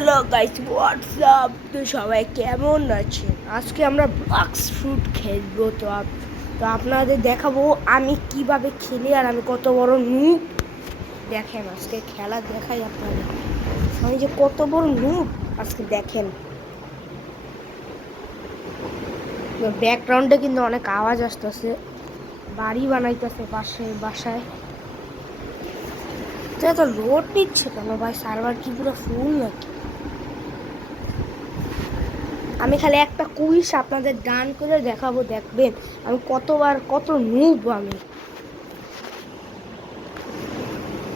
Hello guys, WhatsApp. তো সবাই কেমন আছেন? আজকে আমরা ব্লক্স ফ্রুট খেলবো। তো আপনাদের দেখাবো আমি কিভাবে খেলি আর আমি কত বড় নুব। দেখেন আজকে খেলা দেখাই আপনাদের, আমি যে কত বড় নুব আজকে দেখেন। ব্যাকগ্রাউন্ডে কিন্তু অনেক আওয়াজ আসতেছে, বাড়ি বানাইতেছে পাশে বাসায়। তো এত লোড নিচ্ছে কেন ভাই? সার্ভার কি পুরো ফুল নাকি? আমি খালি একটা কুইজ আপনাদের ডান করে দেখাবো, দেখবেন আমি কত নুব আমি।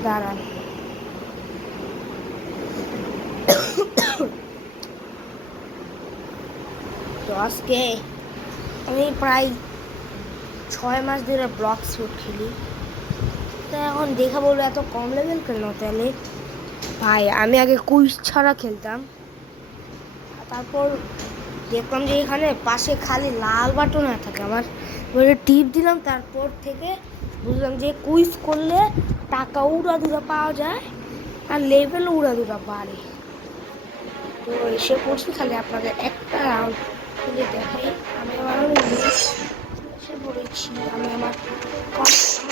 দাঁড়ান, তো আজকে আমি প্রায় 6 মাস ধরে ব্লক শুট খেলি। তো এখন দেখা বলবো এত কম লেভেল কেন তাহলে? ভাই আমি আগে কুইজ ছাড়া খেলতাম, তারপর দেখলাম যে এখানে পাশে খালি লাল বাটন না থাকে, আমার টিপ দিলাম, তারপর থেকে বুঝলাম যে কুইজ করলে টাকা উড়াধুরা পাওয়া যায় আর লেভেল উড়াধুরা বাড়ে। তো এসে পড়ছি, খালি আপনাদের একটা রাউন্ড খেলে দেখাই। আমি আমার এসে পড়েছি, আমি আমার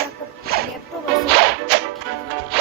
একটা ল্যাপটপ আছে।